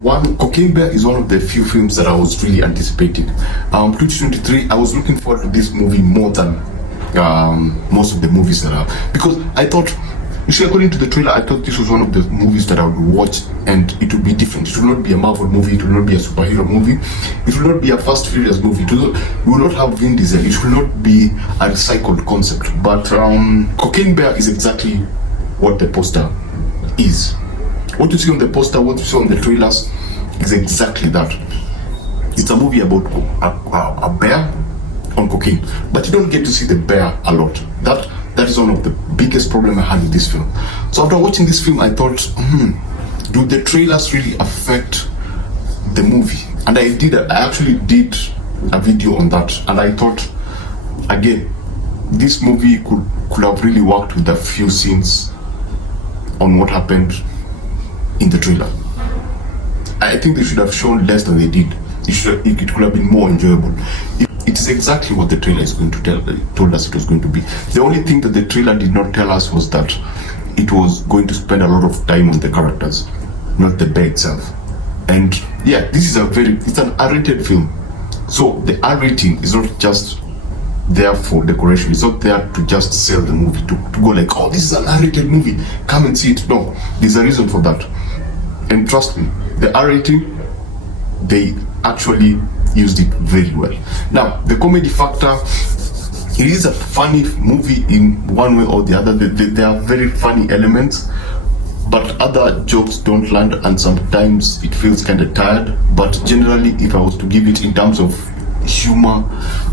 Cocaine Bear is one of the few films that I was really anticipating. 2023, I was looking forward to this movie more than most of the movies that are, because I thought, you see, according to the trailer, I thought this was one of the movies that I would watch and it would be different. It will not be a Marvel movie, it will not be a superhero movie, it will not be a Fast Furious movie, it will not have Vin Diesel, it will not be a recycled concept. But Cocaine Bear is exactly what the poster is. What you see on the poster, what you see on the trailers is exactly that. It's a movie about a bear on cocaine, but you don't get to see the bear a lot. That is one of the biggest problems I had with this film. So after watching this film, I thought, do the trailers really affect the movie? And I actually did a video on that, and I thought, again, this movie could have really worked with a few scenes on what happened in the trailer. I think they should have shown less than they did. It could have been more enjoyable. It is exactly what the trailer is going to told us it was going to be. The only thing that the trailer did not tell us was that it was going to spend a lot of time on the characters, not the bear itself. And yeah, this is it's an R-rated film. So the R rating is not just there for decoration. It's not there to just sell the movie, to go like, oh, this is an R-rated movie, come and see it. No, there's a reason for that. And trust me, the R rating, they actually used it very well. Now, the comedy factor, it is a funny movie in one way or the other. There are very funny elements, but other jokes don't land, and sometimes it feels kind of tired. But generally, if I was to give it in terms of humor,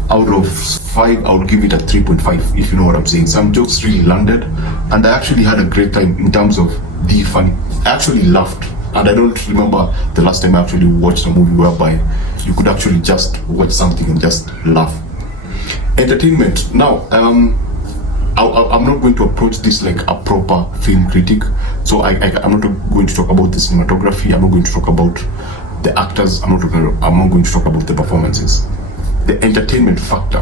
out of 5, I would give it a 3.5, if you know what I'm saying. Some jokes really landed, and I actually had a great time in terms of the funny. I actually laughed, and I don't remember the last time I actually watched a movie whereby you could actually just watch something and just laugh. Entertainment. Now, I'm not going to approach this like a proper film critic, so I'm not going to talk about the cinematography, I'm not going to talk about the actors, I'm not going to talk about the performances. The entertainment factor.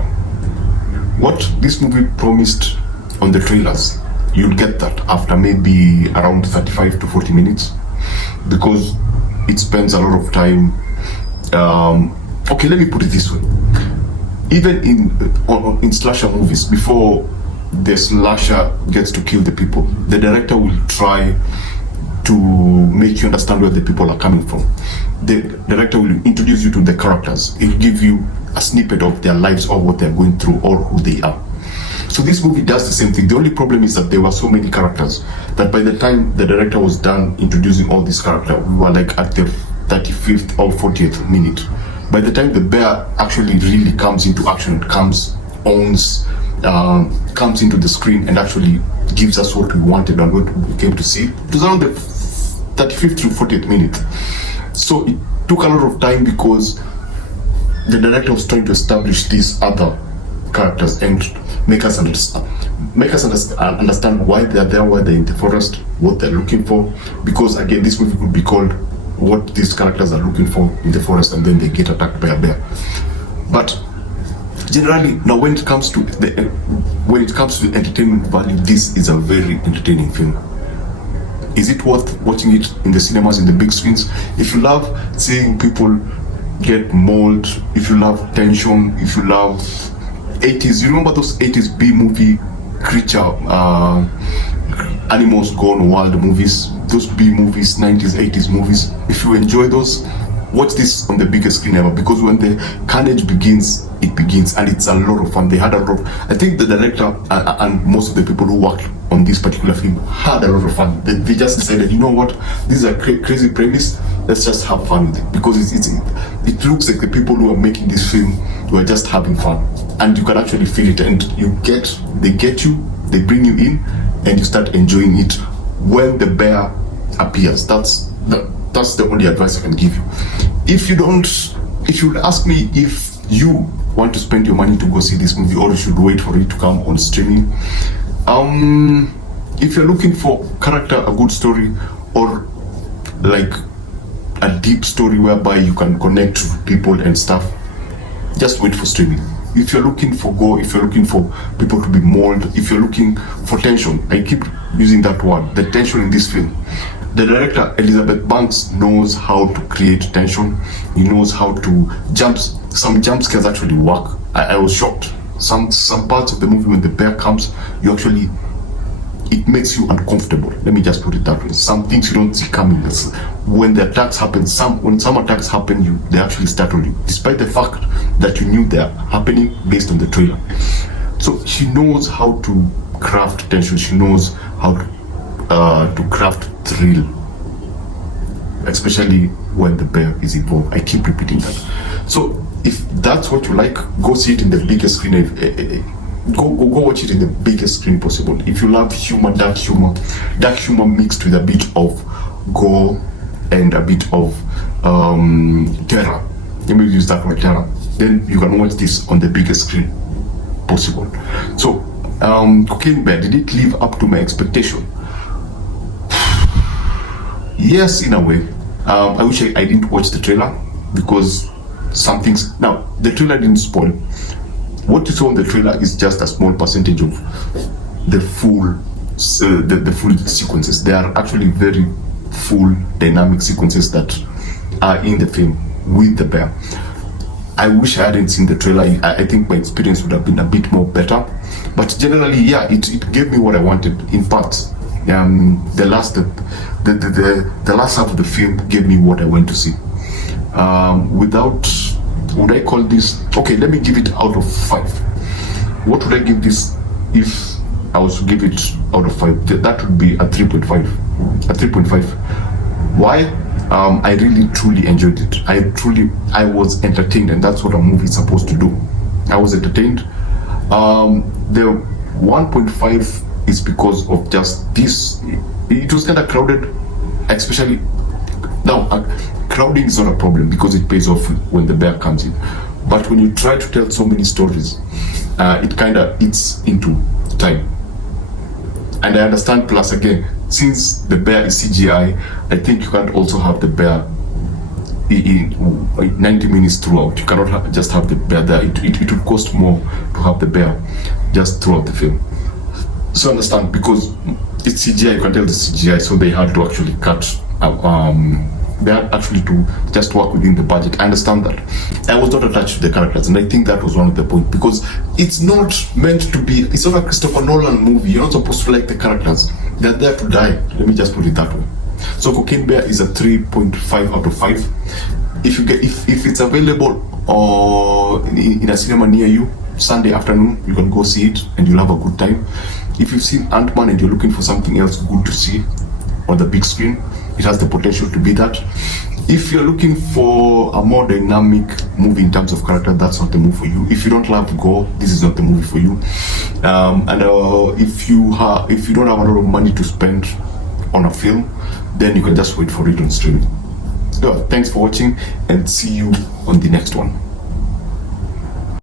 What this movie promised on the trailers, you'll get that after maybe around 35 to 40 minutes, because it spends a lot of time. Okay, let me put it this way. Even in slasher movies, before the slasher gets to kill the people, the director will try to make you understand where the people are coming from. The director will introduce you to the characters. He'll give you a snippet of their lives or what they're going through or who they are. So this movie does the same thing. The only problem is that there were so many characters that by the time the director was done introducing all these characters, we were like at the 35th or 40th minute. By the time the bear actually really comes into action, comes into the screen and actually gives us what we wanted and what we came to see, it was around the 35th to 40th minute. So it took a lot of time because the director was trying to establish these other characters and make us understand why they're there, why they're in the forest, what they're looking for. Because again, this movie could be called What These Characters Are Looking For in the Forest, and then they get attacked by a bear. But generally, now when it comes to entertainment value, this is a very entertaining film. Is it worth watching it in the cinemas, in the big screens? If you love seeing people get mauled, if you love tension, if you love 80s, you remember those 80s B-movie creature, animals gone wild movies, those B-movies, 90s, 80s movies. If you enjoy those, watch this on the biggest screen ever, because when the carnage begins, it begins, and it's a lot of fun. They had a lot. I think the director and most of the people who worked on this particular film had a lot of fun. They just decided, you know what, this is a crazy premise, let's just have fun with it, because it looks like the people who are making this film were just having fun, and you can actually feel it, and they get you, they bring you in, and you start enjoying it when the bear appears. That's the only advice I can give you. If you ask me if you want to spend your money to go see this movie, or you should wait for it to come on streaming, if you're looking for character, a good story, or like a deep story whereby you can connect to people and stuff, just wait for streaming. If you're looking for gore, if you're looking for people to be mauled, if you're looking for tension, I keep using that word, the tension in this film, the director Elizabeth Banks knows how to create tension. He knows how to some jump scares actually work. I was shocked. Some parts of the movie when the bear comes, it makes you uncomfortable. Let me just put it that way. Some things you don't see coming. When the attacks happen, when some attacks happen, they actually startle you, despite the fact that you knew they're happening based on the trailer. So she knows how to craft tension. She knows how to craft thrill, especially when the bear is involved. I keep repeating that. So if that's what you like, go see it in the biggest screen. Go watch it in the biggest screen possible. If you love dark humor mixed with a bit of gore and a bit of terror, let me use that word, terror, then you can watch this on the biggest screen possible. So Cocaine Bear, did it live up to my expectation? Yes, in a way. I wish I didn't watch the trailer, because some things, now the trailer didn't spoil. What you saw in the trailer is just a small percentage of the full sequences. There are actually very full dynamic sequences that are in the film with the bear. I wish I hadn't seen the trailer. I think my experience would have been a bit more better. But generally, yeah, it gave me what I wanted in parts. The last half of the film gave me what I went to see. Would I call this, okay, let me give it out of 5. What would I give this if I was to give it out of 5? That would be a 3.5. A 3.5. Why? I really truly enjoyed it. I was entertained, and that's what a movie is supposed to do. I was entertained. The 1.5 is because of just this. It was kind of crowded, especially now. Crowding is not a problem because it pays off when the bear comes in. But when you try to tell so many stories, it kind of eats into time. And I understand, plus again, since the bear is CGI, I think you can't also have the bear in 90 minutes throughout. You cannot just have the bear there. It would cost more to have the bear just throughout the film. So understand, because it's CGI, you can tell it's CGI, so they had to actually cut they had actually to just work within the budget. I understand that. I was not attached to the characters, and I think that was one of the points, because it's not meant to be, it's not a Christopher Nolan movie. You're not supposed to like the characters. They're there to die. Let me just put it that way. So Cocaine Bear is a 3.5 out of 5. If it's available or in a cinema near you, Sunday afternoon, you can go see it and you'll have a good time. If you've seen Ant-Man and you're looking for something else good to see on the big screen, it has the potential to be that. If you're looking for a more dynamic movie in terms of character, that's not the movie for you. If you don't love gore, this is not the movie for you. If you don't have a lot of money to spend on a film, then you can just wait for it on streaming. So, thanks for watching, and see you on the next one.